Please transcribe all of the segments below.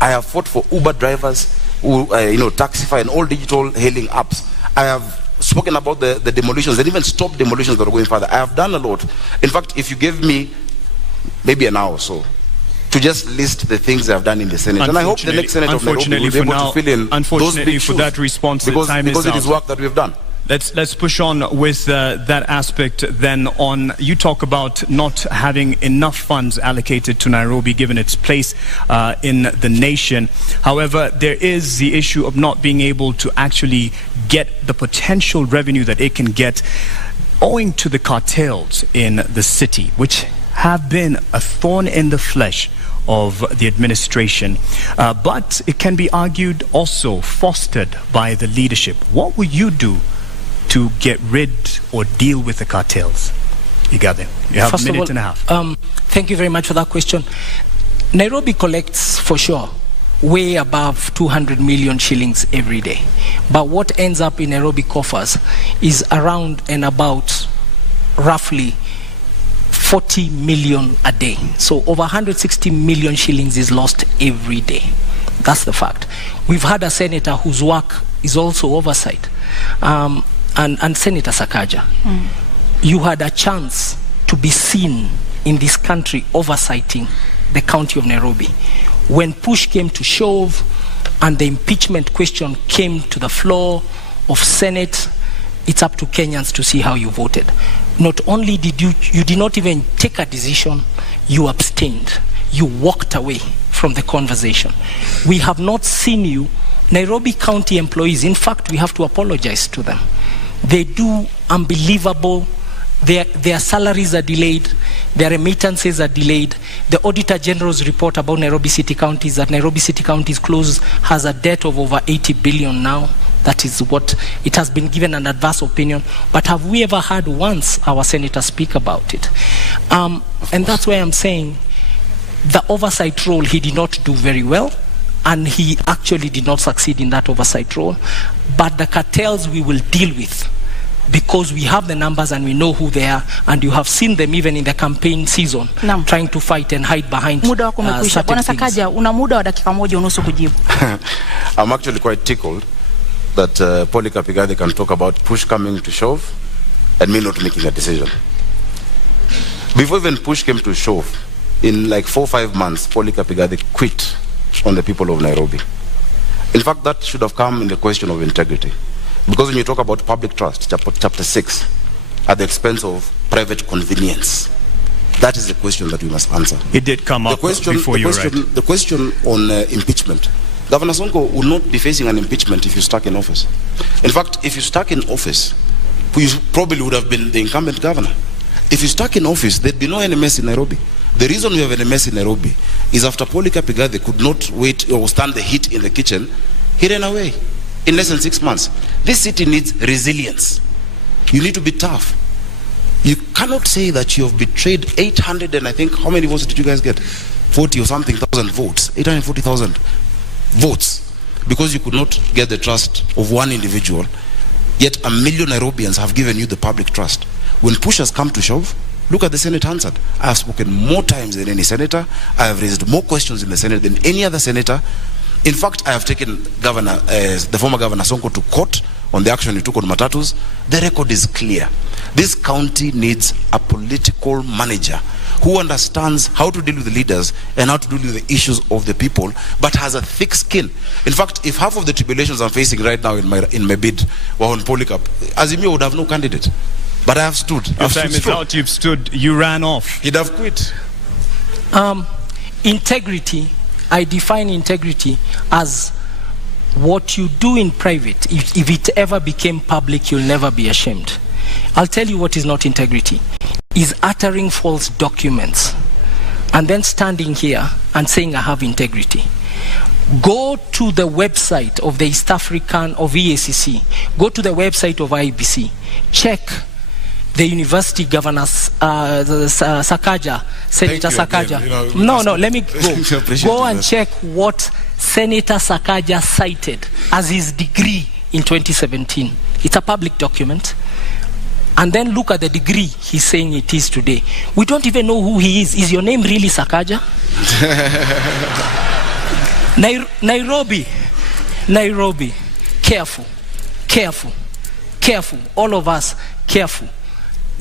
I have fought for Uber drivers, Taxify and all digital hailing apps. I have spoken about the demolitions and even stopped demolitions that are going further. I have done a lot. In fact, if you gave me maybe an hour or so to just list the things I've done in the Senate, and I hope the next Senate of Nairobi will be able to fill in those big shoes, that response, because it is work that we've done. Let's push on with that aspect then. On, you talk about not having enough funds allocated to Nairobi given its place in the nation. However, there is the issue of not being able to actually get the potential revenue that it can get owing to the cartels in the city, which have been a thorn in the flesh of the administration, but it can be argued also fostered by the leadership. What will you do to get rid or deal with the cartels? Igathe, you have a minute and a half. Thank you very much for that question. Nairobi collects, for sure, way above 200 million shillings every day. But what ends up in Nairobi coffers is around and about roughly 40 million a day. So over 160 million shillings is lost every day. That's the fact. We've had a senator whose work is also oversight. And Senator Sakaja, you had a chance to be seen in this country oversighting the county of Nairobi. When push came to shove and the impeachment question came to the floor of Senate, it's up to Kenyans to see how you voted. Not only did you did not even take a decision, you abstained. You walked away from the conversation. We have not seen you. Nairobi County employees, in fact, we have to apologize to them. They do unbelievable. Their salaries are delayed. Their remittances are delayed. The Auditor General's report about Nairobi City County is that Nairobi City County's close has a debt of over 80 billion now. That is what it has been given an adverse opinion. But have we ever heard once our senator speak about it? And that's why I'm saying the oversight role he did not do very well. And he actually did not succeed in that oversight role. But the cartels we will deal with, because we have the numbers and we know who they are, and you have seen them even in the campaign season trying to fight and hide behind certain Sakaja, una muda wa dakika moja unusu kujibu. I'm actually quite tickled that Polycarp Igathe can talk about push coming to shove and me not making a decision. Before even push came to shove, in like 4 or 5 months, Polycarp Igathe quit on the people of Nairobi. In fact, that should have come in the question of integrity. Because when you talk about public trust, chapter 6, at the expense of private convenience, that is the question that we must answer. It did come up before you, right? The question on impeachment. Governor Sonko will not be facing an impeachment if you're stuck in office. In fact, if you're stuck in office, you probably would have been the incumbent governor. If you're stuck in office, there'd be no NMS in Nairobi. The reason we have an NMS in Nairobi is after Polycarp Igathe could not wait or stand the heat in the kitchen, he ran away in less than 6 months. This city needs resilience. You need to be tough. You cannot say that you have betrayed 800 and I think, how many votes did you guys get? 40 or something thousand votes, 840,000 votes, because you could not get the trust of one individual, yet 1 million Nairobians have given you the public trust. When push has come to shove, look at the Senate answered. I have spoken more times than any senator. I have raised more questions in the Senate than any other senator. In fact, I have taken the former Governor Sonko to court on the action he took on Matatus. The record is clear. This county needs a political manager who understands how to deal with the leaders and how to deal with the issues of the people, but has a thick skin. In fact, if half of the tribulations I'm facing right now in my bid were on Polycarp, Azimio would have no candidate. But I have stood. Your time is out. You've stood. You ran off. He'd have quit. Integrity. I define integrity as what you do in private. If it ever became public, you'll never be ashamed. I'll tell you what is not integrity. Is uttering false documents and then standing here and saying I have integrity. Go to the website of the East African of EACC. Go to the website of IBC. Check the university governors, Sakaja, Senator Sakaja. Again, no, let me go. Go and check what Senator Sakaja cited as his degree in 2017. It's a public document. And then look at the degree he's saying it is today. We don't even know who he is. Is your name really Sakaja? Nairobi, careful, all of us, careful.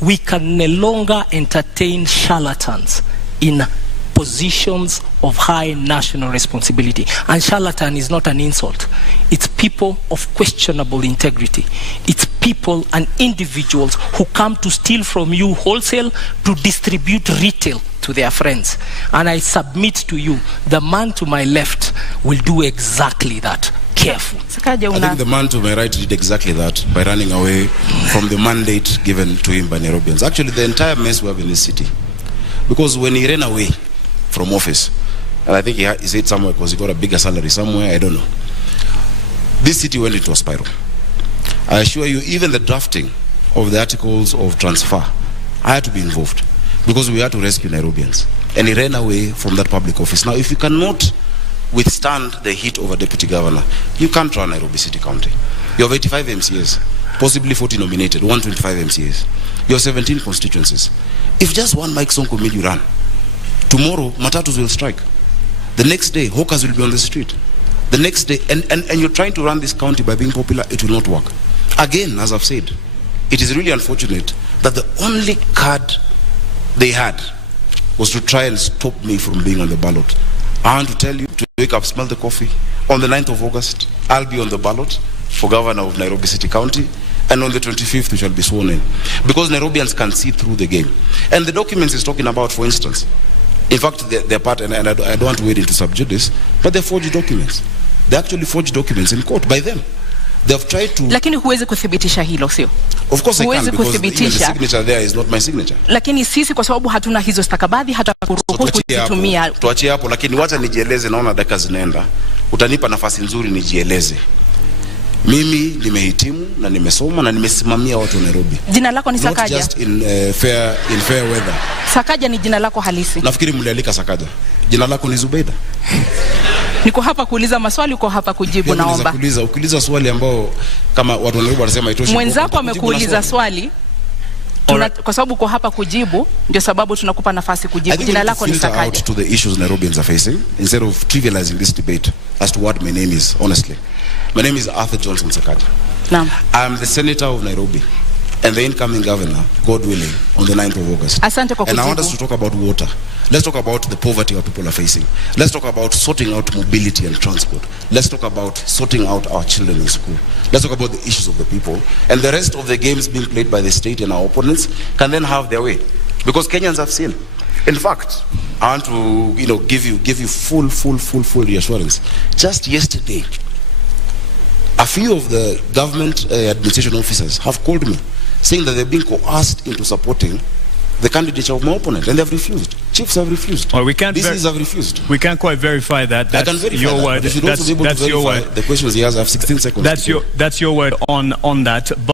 We can no longer entertain charlatans in positions of high national responsibility. And charlatan is not an insult. It's people of questionable integrity. It's people and individuals who come to steal from you wholesale to distribute retail to their friends. And I submit to you, the man to my left will do exactly that. Careful. I think the man to my right did exactly that by running away from the mandate given to him by Nairobians. Actually, the entire mess we have in this city. Because when he ran away from office, and I think he said somewhere because he got a bigger salary somewhere, I don't know. This city went into a spiral. I assure you, even the drafting of the articles of transfer, I had to be involved because we had to rescue Nairobians. And he ran away from that public office. Now, if you cannot withstand the heat of a deputy governor, you can't run Nairobi City County. You have 85 MCAs, possibly 40 nominated, 125 MCAs. You have 17 constituencies. If just one Mike Sonko made you run, tomorrow matatus will strike. The next day, hawkers will be on the street. The next day, and you're trying to run this county by being popular, it will not work. Again, as I've said, it is really unfortunate that the only card they had was to try and stop me from being on the ballot. I want to tell you to wake up, smell the coffee. On the 9th of August, I'll be on the ballot for governor of Nairobi City County. And on the 25th, we shall be sworn in. Because Nairobians can see through the game. And the documents he's talking about, for instance, in fact, they're part, and I don't want to wade into subject this, but they're forged documents. They actually forged documents in court by them. They have tried to... Lakini huwezi kuthibitisha hilo, sio? Of course I can, because even the signature there is not my signature. Lakini sisi kwa sababu hatuna hizo stakabadhi hata kuruhusu kuzitumia. Tuachie hapo, lakini wacha nijieleze, naona dakika zinaenda. Utanipa nafasi nzuri nijieleze. Mimi nimehitimu na nimesoma na nimesimamia watu wa Nairobi. Jina lako ni Sakaja? Not just in fair weather. Sakaja ni jina lako halisi? Nafikiri mlialika Sakaja. Jina lako ni Zubeida. Niko hapa kuuliza maswali, uko hapa kujibu, naomba. Ukiuliza swali ambao kama watu wa Nairobi wanasema haitoshi. Mwenzako amekuuliza swali. Kwa sababu uko hapa kujibu, ndio sababu tunakupa nafasi kujibu. Jina lako ni Sakaja. Out to the issues Nairobians are facing instead of trivializing this debate as to what my name is, honestly. My name is Arthur Johnson Sakaja. Naam. I'm the senator of Nairobi and the incoming governor, God willing, on the 9th of August. Asante kwa kujibu. And I want us to talk about water. Let's talk about the poverty our people are facing. Let's talk about sorting out mobility and transport. Let's talk about sorting out our children in school. Let's talk about the issues of the people. And the rest of the games being played by the state and our opponents can then have their way. Because Kenyans have seen. In fact, I want to give you full reassurance. Just yesterday, a few of the government administration officers have called me saying that they've been coerced into supporting the candidature of my opponent, and they've refused. Chiefs have refused. Well, DCs have refused. We can't quite verify that. That's your word. But you should also be able to verify the questions he has. I have 16 seconds. That's your word on that. But